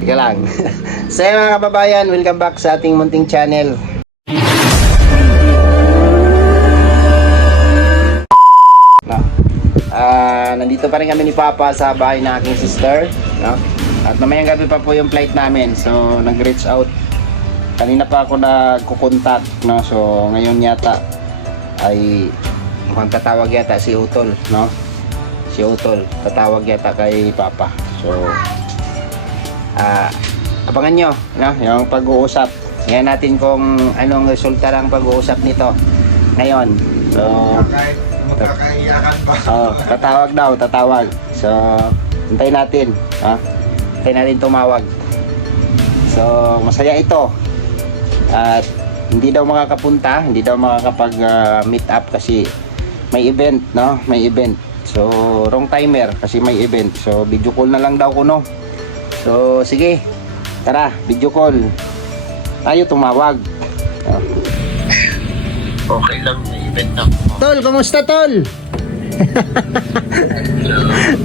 Teka lang. So mga kababayan, welcome back sa ating munting channel. No. Nandito pa rin kami ni Papa sa bahay ng aking sister, no? At mamayang gabi pa po yung flight namin. So nag-reach out. Kanina pa ako nagkukontak, no? So ngayon yata ay mukhang tatawag yata si Utol, no? Si Utol tatawag yata kay Papa. So abangan nyo, no? Yung pag-uusap. Ngayon natin kung anong resulta ng pag-uusap nito ngayon. So magkakaiyakan ba? Tatawag daw, tatawag. So hintayin natin, ha? Hintayin natin tumawag. So masaya ito. At hindi daw makakapunta, hindi daw makakapag meet up kasi may event, no? May event. So wrong timer kasi may event. So video call na lang daw kuno. So sige, tara, video call tayo, tumawag. Okay lang, may event na. Tol, kumusta tol?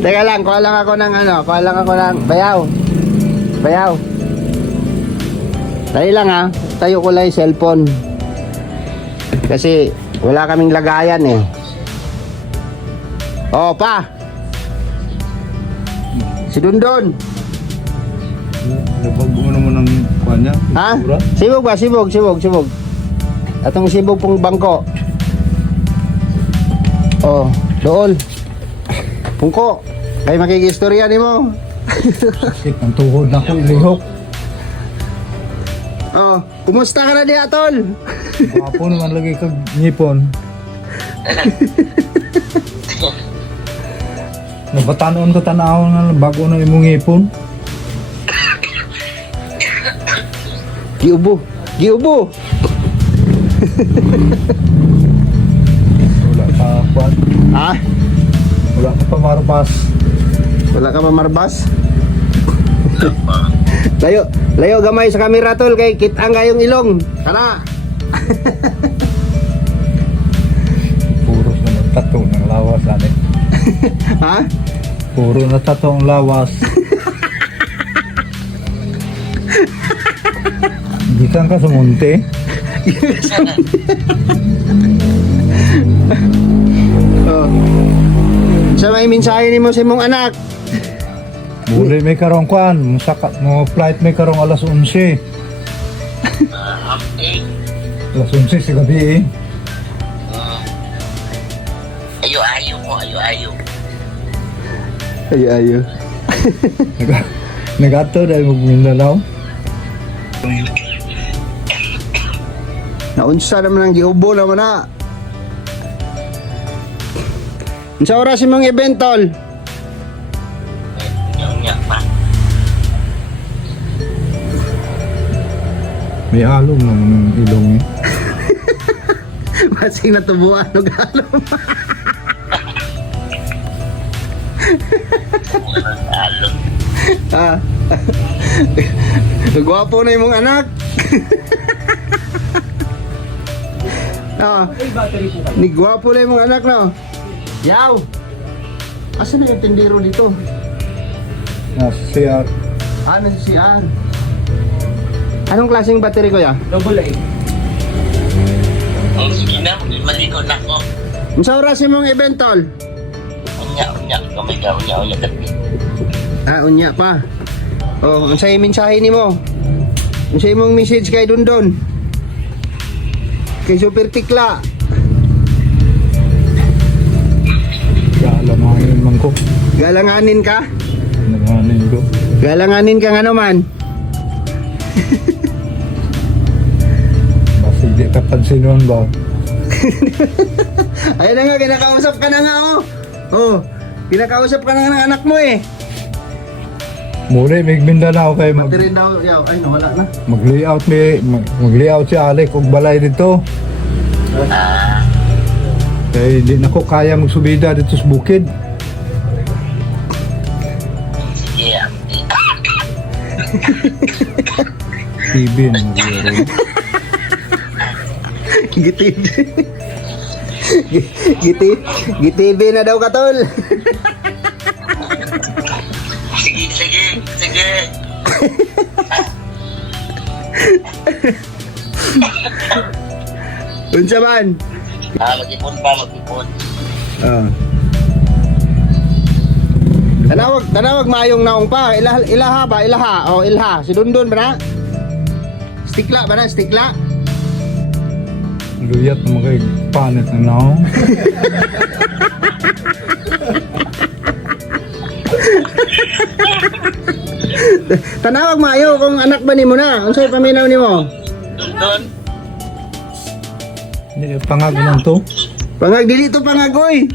Teka lang, kuha lang ako ng bayaw. Dali lang ha, tayo ko lang yung cellphone kasi wala kaming lagayan eh. Oh pa, si Dundon. Nabag mo naman ng kanya. Ha? Sibog ba? Sibog. Atong sibog pong bangko. Oh, dool. Pungko. Kay makikistorya ni mo. Sakit ang tuhod na ko, ilihok. Oh, kumusta ka na di atol? Apo naman lagi kag ngipon. Nabatanon ko tanaw na bago na imong ngipon. Giubo. Wala ka kwan. Ha? Wala ka pa marpas. Wala ka mamarbas? Layo gamay sa kamera tol kay kitang kayong ilong. Kana. Puro na tato ng lawas ane. Ha? Puro na tato ang lawas. Gikan ka sa monte. Oh. Sa may mensahe nimo sa imong anak. Muli may karong kwan, mo flight may karong alas 11. Alas 11 sa gabi eh. Ayo mo. Ayo. Nagato dahil mag-Mindanao. Naunsa naman ang giubo naman na. Unsa oras imong event tol? Unya pa. May alom ng ilong eh. Masing natubuan og alom. Alon. Ah. Gwapo na imong anak. Ah. Ni gwapo na imong anak no. Yaw. Asa na yung tindero dito? Nasa CR. Ano si An? Anong klaseng battery ko ya? Double A. Oh, sige na, maligo na ko. Unsa oras imong event tol? Unya. Kamay ka, unya gabi. Ah, unya pa. Oh, unsa yung mensahe nimo? Unsa imong message kay Dundon? Kay Super Tikla. Alamahin man ko. Galanganin ka? Alamahin ko. Galanganin ka nga naman. Basta hindi ka pansinuan ba? Ayun na nga, kinakausap ka na nga oh. Oh, kinakausap ka na nga ng anak mo eh. Muli may Mindanao kay Battery daw, yaw. Ay, nawala na. mag-layout si Alec og balay dito. Kaya hindi na ko kaya magsubida dito sa bukid. Sige, TV na mag-iarong. GTV na daw ka tol. sige. Unsa man? Mag-ipon pa, mag-ipon. Tanawag mayong naong pa. Ilaha ba? Ilaha. O, ilha. Si Dundun ba na? Stikla ba na? Stikla? Luyat naman kayo. Panit na ako. Tanawag mayo kung anak ba nimo na? Unsay paminaw nimo? Doon. Pangag lang to. Pangag dili to pangagoy.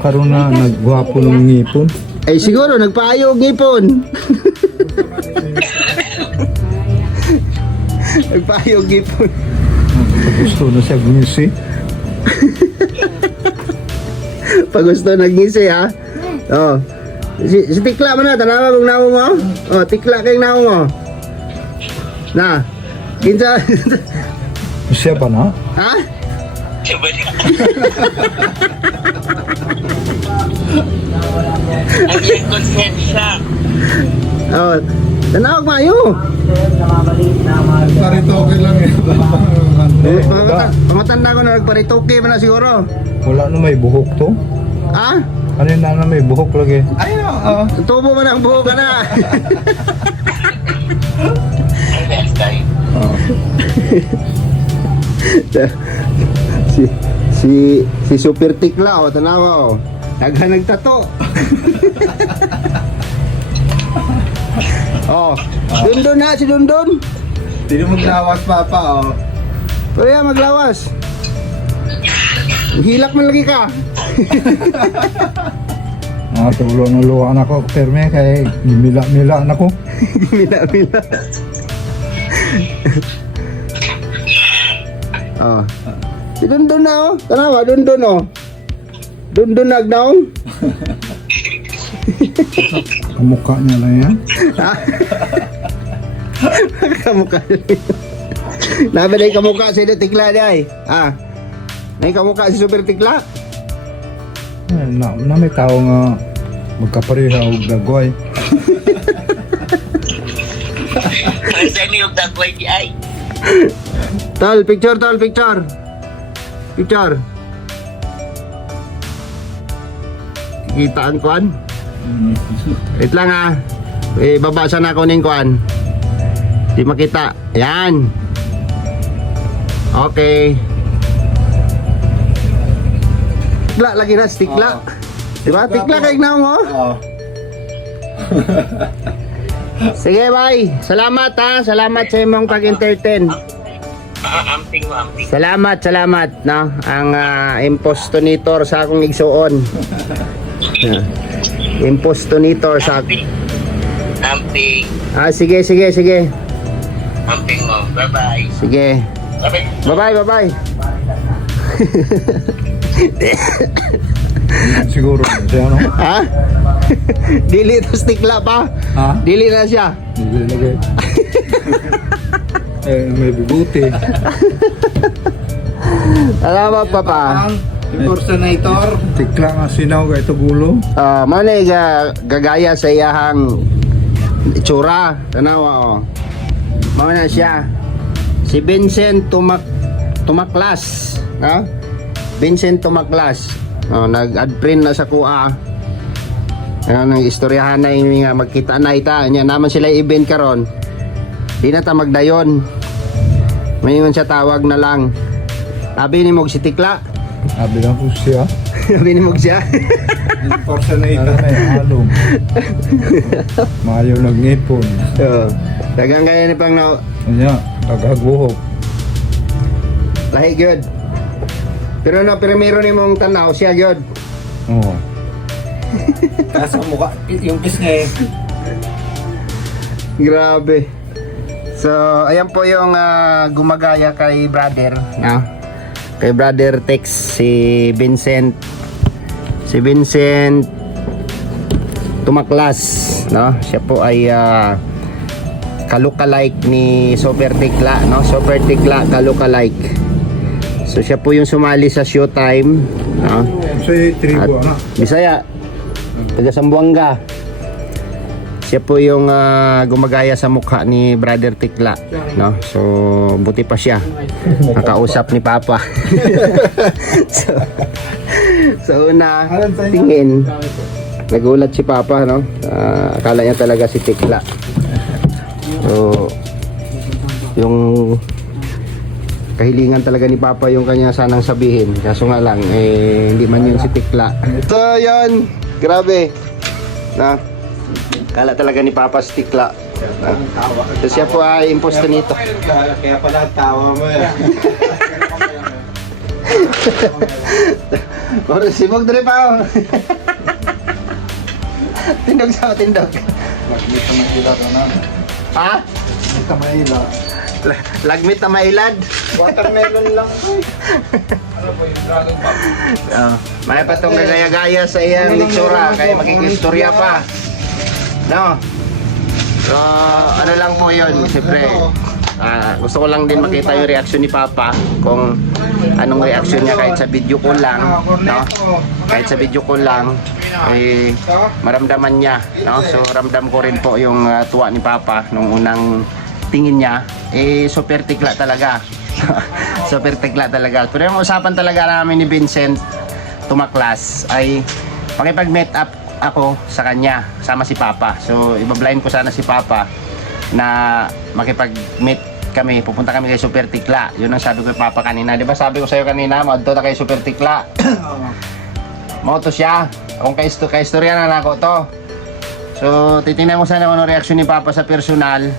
Karoon na nagwapo ng ngipon. Ay siguro nagpaayo og ngipon. Nagpaayo og ngipon. Gusto na siya gumisi. Pag gusto nagngisi ha. Oh. Si Tikla man na tanawag og nawo mo. Oh, Tikla kay nawo mo. Na. Kinsa Siya ba na? ha? Diba na? Ang iyong konsensya. Oh. Tanawag mayo. Parito okay lang eh. Pamatanda ko na nagparitoke man na siguro. Wala na may buhok to. Ha? Ano na may buhok lagi? Tubo man ang buhok ka na. Ay, next time. si Super Tikla o tanawa o. Nagtato. Oh, Dundun na si Dundun. Hindi mo maglawas papa oh. Kaya maglawas. Hilak man lagi ka. Tulo na luwan ako. Perme kay mila na ko. Mila. Oh. Si Dundun na oh. Tanawa, Dundun oh. Dundun nagnaong. Ang mukha niya lang yan. Kamukha. Nabi na yung kamukha si Tikla di ay. Ah. Na yung kamukha si Super Tikla. Na may tao nga magkapareha o gagaway. Ay, saan yung dagway di ay? Tol, picture. Picture. Kita ang kuan. Wait lang ah. Babasa na ako ng kuan. Di makita. Yan. Okay. Tikla lagi na, tikla. Diba? Tikla kay na mo. Sige, bye. Salamat ha. Salamat sa imong pag-entertain. Amping mo, amping. Salamat no. Ang impostonator sa akong igsuon. Impostonator sa Amping. sige. Amping mo. Bye-bye. Sige. Bye-bye. Bye-bye. Siguro siya ano? Ha? Dili to stikla pa. Ha? Dili na siya. Hindi lagay. May bibuti. Salamat papa. Impersonator. Tikla nga sinaw ka ito gulo. Manay gagaya sa iyahang itsura. Tanawa oh. Mao na siya. Si Vincent Tumaklas. Ha? Vincent Tumaklas. Nag-add print na sa kuha. Nang istoryahan na yung nga magkita na ita. Nya naman sila event karon. Di na ta magdayon. Mayingon siya tawag na lang. Sabi ni Mog si Tikla. Sabi lang po siya. Sabi ni Mog siya. Impersonator na yung halong. Mayo nag-ngipon. Dagang kaya ni pang na Kanya, tagagbuhok. lahi gyud. Pero na primero ni mong tanaw siya gyud. Oo. Kaso mukha, yung pisngi. Grabe. So, ayan po yung gumagaya kay brother, no? Kay brother Tex, si Vincent Tumaklas, no? Siya po ay kalukalike ni Super Tikla, no? Super Tikla kalukalike. So siya po yung sumali sa Showtime, no? Sa tribo, At ano? Bisaya, taga Sambuanga. Siya po yung gumagaya sa mukha ni Brother Tikla, no? So, buti pa siya. Nakausap ni Papa. so una, tingin. Nagulat si Papa, no? Akala niya talaga si Tikla. So, yung kahilingan talaga ni Papa yung kanya sanang sabihin. Kaso nga lang, hindi man yun si Tikla. So, yun. Grabe. Na, kala talaga ni Papa si Tikla. So, siya po ay imposter nito. Kaya pala tawa mo eh. Pero sibog dali pa. Tindog sa tindog. Lagmit na mailad na. Ha? Lagmit na mailad. Lagmit na mailad. Watermelon lang po eh. May pa itong gagaya-gaya sa iyang litsura. Kaya makikistorya pa. No? So, ano lang po yun. Siyempre, gusto ko lang din makita yung reaksyon ni Papa. Kung anong reaksyon niya kahit sa video call lang. No? Kahit sa video call lang. Maramdaman niya. No? So, ramdam ko rin po yung tuwa ni Papa nung unang tingin niya. Super tikla talaga. Super tikla talaga. Pero yung usapan talaga namin ni Vincent tumaklas ay makipag-meet up ako sa kanya sama si Papa. So ibablind ko sana si Papa na makipag-meet kami, pupunta kami kay Super Tikla. Yun ang sabi ko kay Papa kanina. Di ba sabi ko sa'yo kanina, maadto na kay Super Tikla. Mauto siya. Kung kaistorya na ako to. So titingnan ko sana kung ano reaksyon ni Papa sa personal.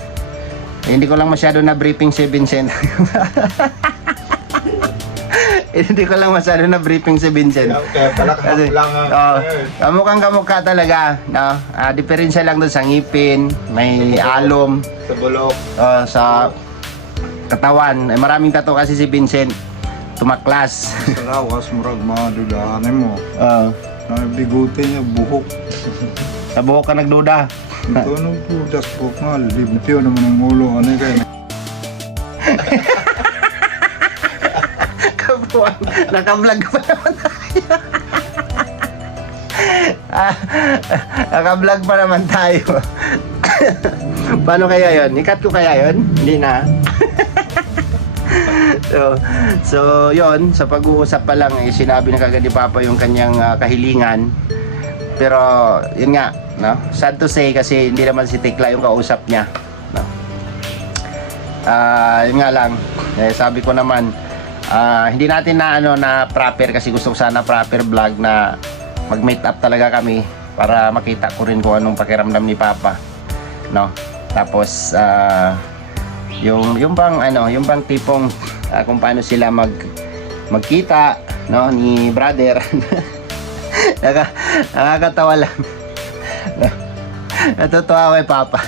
Hindi ko lang masyado na briefing si Vincent. Hindi ko lang masyado na briefing si Vincent. Kaya pala Kasi, lang. kamukhang kamukha talaga, no? Diferensya lang doon sa ngipin, may alom, Sa bulok. sa katawan. Maraming tattoo kasi si Vincent. Tumaklas. Sa lawas, murag madudaanan mo. Bigutin niya, buhok. Sa buhok ka nagduda. Ito ano po, das po nga, limpyo naman ang ulo. Ano yung kayo? Kabuang, naka-vlog pa naman tayo. Naka-vlog pa naman tayo. Paano kaya yon? Ikat ko kaya yon? Hindi na. So yon, sa pag-uusap pa lang sinabi na kagad ni Papa yung kanyang kahilingan. Pero yun nga, no? Sad to say kasi hindi naman si Tikla yung kausap niya, no? Yun nga lang, sabi ko naman, hindi natin na proper kasi gusto ko sana proper vlog na mag-meet up talaga kami para makita ko rin kung anong pakiramdam ni Papa, no? Tapos yung bang tipong kung paano sila magkita, no, ni brother. Nakakatawa lang. Natutuwa ako kay Papa.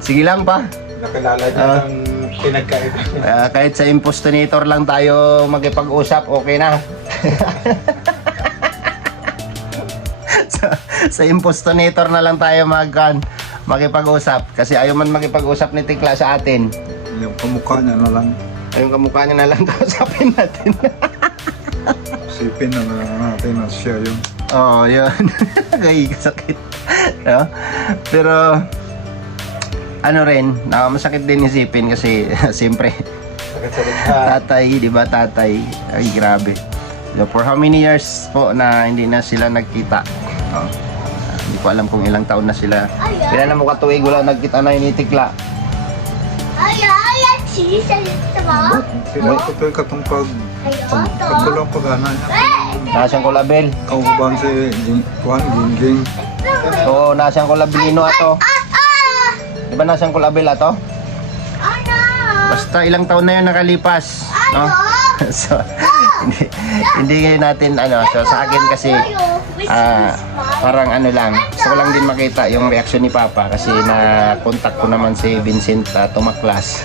Sige lang pa. Nakilala niya ng pinagkaiba. Kahit sa impostonator lang tayo magipag-usap, okay na. sa impostonator na lang tayo makipag-usap. Kasi ayaw man makipag-usap ni Tikla sa atin. Yung kamukha niya na lang. Yung kamukha niya na lang kausapin natin. Sipin na lang natin na siya yun. Oh, yun. Ay, sakit. No? Pero ano rin, masakit din isipin kasi siyempre Sakit sa likha. tatay, di ba tatay? Ay, grabe. So, for how many years po na hindi na sila nagkita? Oh. Hindi ko alam kung ilang taon na sila. Kailan na mo katuig wala nagkita na yung Tikla. Sila ko ito katong pagkulang pag-ana niya. Nasaan ko label? Kauban si Juan Gingging. Oo, nasaan ko labelino ato. Di ba nasaan ko label ato? Basta ilang taon na yun nakalipas. No? So, hindi natin so sa akin kasi parang lang, gusto ko lang din makita yung reaksyon ni Papa kasi na-contact ko naman si Vincent tumaklas.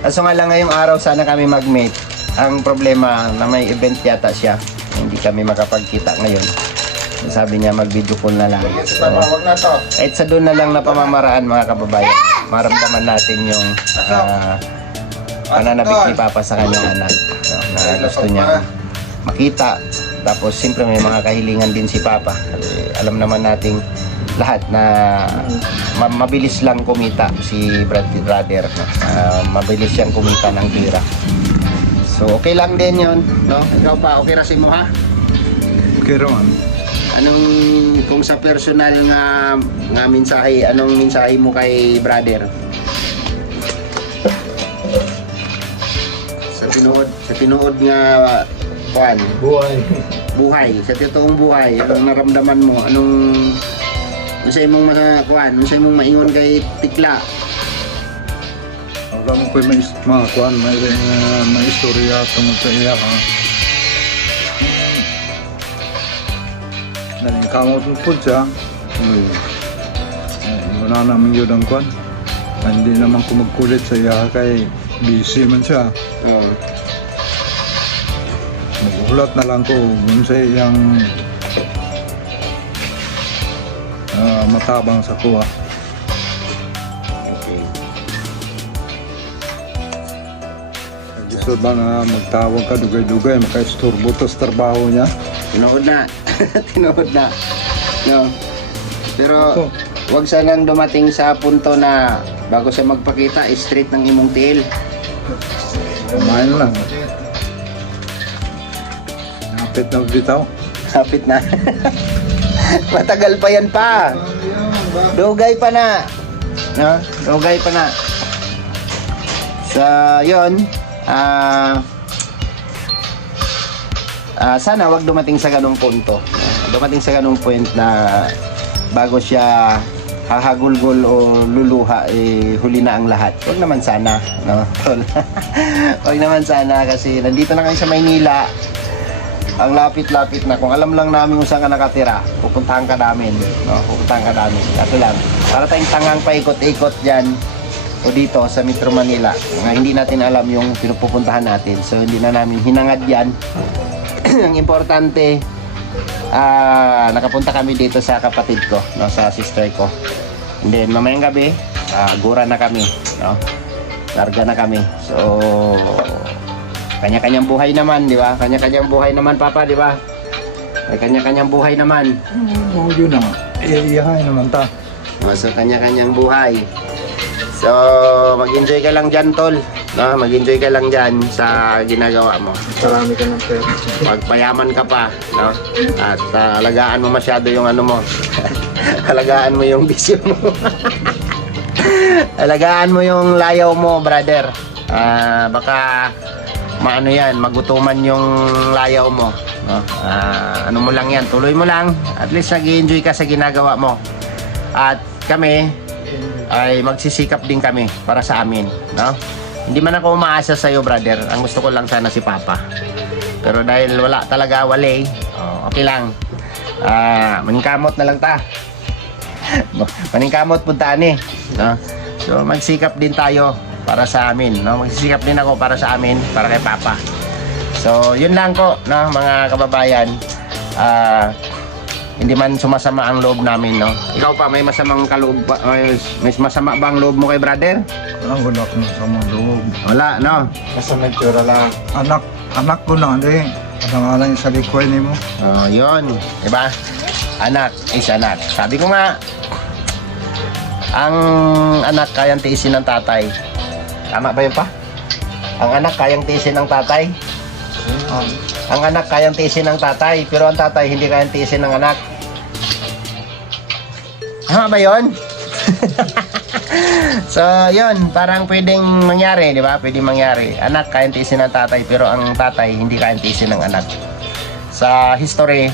Kaso nga lang ngayong araw sana kami mag-meet. Ang problema na may event yata siya, hindi kami makapagkita ngayon. Sabi niya mag-video call na lang. So, kahit sa doon na lang na pamamaraan mga kababayan, maramdaman natin yung pananabik ni Papa sa kanyang anak. So, na gusto niya makita. Tapos siyempre may mga kahilingan din si Papa. Alam naman nating lahat na mabilis lang kumita si brother, no? Mabilis siyang kumita ng pera. So okay lang din yon, no? Ikaw pa, okay ra mo ha? Okay raman. Anong kung sa personal nga mensahe, anong mensahe mo kay brother? Sa tinuod nga kuan, buhay, sa totoong buhay, anong naramdaman mo? Anong sa imong kuan, sa imong maingon kay Tikla? Alam ko may mga kuan, may istorya tungkol sa iya ha. Kamot po siya. Wala naman yun ang kuan. Hindi naman ko magkulit sa iya kay busy man siya. Nagulat na lang ko kung sa iyang matabang sa kuha. Okay. Gusto ba na magtawag ka dugay-dugay, makaisturbo to sa trabaho niya? Tinood na. Tinood na. No. Pero Ako. wag sanang dumating sa punto na bago siya magpakita, straight ng imong tiil. Kumain lang. Napit na bitaw. Hapit na. Matagal pa yan pa. Dugay pa na. No? Dugay pa na. So, yun. Sana wag dumating sa ganung punto. Dumating sa ganung point na bago siya hahagulgol o luluha, huli na ang lahat. Wag naman sana, no? Wag naman sana kasi nandito na kayo sa Maynila. Ang lapit-lapit na. Kung alam lang namin kung saan ka nakatira, pupuntahan ka namin, no? Pupuntahan ka namin. Kaso lang, para tayong tangang paikot-ikot dyan o dito sa Metro Manila, nga hindi natin alam yung pinupupuntahan natin. So, hindi na namin hinangad yan. Ang importante, nakapunta kami dito sa kapatid ko, no, sa sister ko. And then mamayang gabi, gura na kami, no. Larga na kami. So kanya-kanyang buhay naman, di ba? Kanya-kanyang buhay naman, Papa, di ba? May kanya-kanyang buhay naman. Oo, yun na. Iyahay naman ta. So kanya-kanyang buhay. So mag-enjoy ka lang dyan, tol. No, mag-enjoy ka lang dyan sa ginagawa mo. Marami ka ng pera. Magpayaman ka pa, no? At alagaan mo masyado yung ano mo. Alagaan mo yung bisyo mo. Alagaan mo yung layaw mo, brother. Baka maano yan, magutuman yung layaw mo, no? Ano mo lang yan, tuloy mo lang. At least nag-enjoy ka sa ginagawa mo. At kami ay magsisikap din kami para sa amin, no? Hindi man ako umaasa sa iyo, brother. Ang gusto ko lang sana si Papa. Pero dahil wala talaga, wale, okay lang. Maningkamot na lang ta. Maningkamot puntaan eh, no? So magsikap din tayo para sa amin, no? Magsisikap din ako para sa amin, para kay Papa. So yun lang ko, no, mga kababayan. Hindi man sumasama ang loob namin, no? Ikaw pa, may masamang kaloob ba? May masama ba ang loob mo kay brother? Wala ko sa mga loob. Wala, no? Nasa mentura lang. Anak ko na, hindi. Ano lang sa likwe ni mo. Yun, diba? Anak is anak. Sabi ko nga, ang anak kayang tiisin ng tatay. Tama ba yun pa? Ang anak kayang tiisin ng tatay. Ang anak kayang tiisin ng tatay, pero ang tatay hindi kayang tiisin ng anak. Tama ba yun? So, yun, parang pwedeng mangyari, di ba? Pwedeng mangyari. Anak kayang tiisin ng tatay, pero ang tatay hindi kayang tiisin ng anak. Sa history,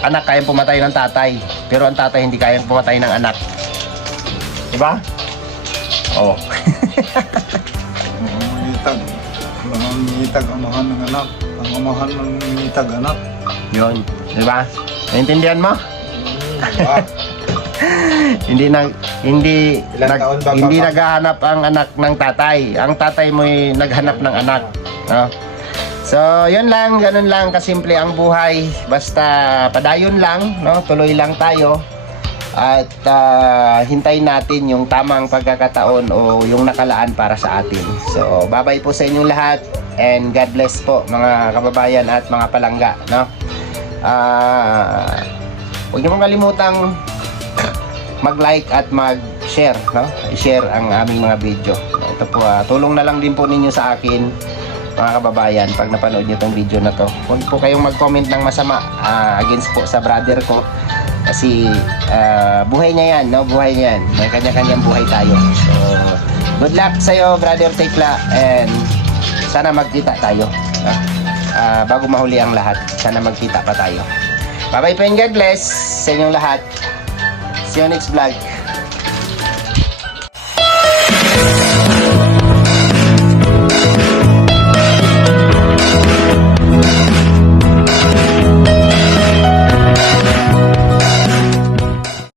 anak kayang pumatay ng tatay, pero ang tatay hindi kayang pumatay ng anak. Di ba? Oo. Mangitag. Mangitag ang amahan ng anak. Ang amahan mangitag anak. Yun, di ba? Naintindihan mo? hindi naghahanap ang anak ng tatay. Ang tatay mo'y naghanap ng anak, no? So, yun lang, ganun lang kasimple ang buhay. Basta padayon lang, no? Tuloy lang tayo. At hintayin natin yung tamang pagkakataon o yung nakalaan para sa atin. So, bye-bye po sa inyong lahat and God bless po mga kababayan at mga palangga, no? Huwag niyo pong kalimutang mag-like at mag-share, no? I-share ang aming mga video. Ito po, tulong na lang din po ninyo sa akin, mga kababayan, pag napanood nyo tong video na to. Huwag po kayong mag-comment ng masama against po sa brother ko. Kasi buhay niya yan, no? Buhay niya yan. May kanya-kanyang buhay tayo. So, good luck sa'yo, brother Tekla. And sana magkita tayo. No? Bago mahuli ang lahat, sana magkita pa tayo. Bye-bye po and God bless sa inyong lahat. See you next vlog.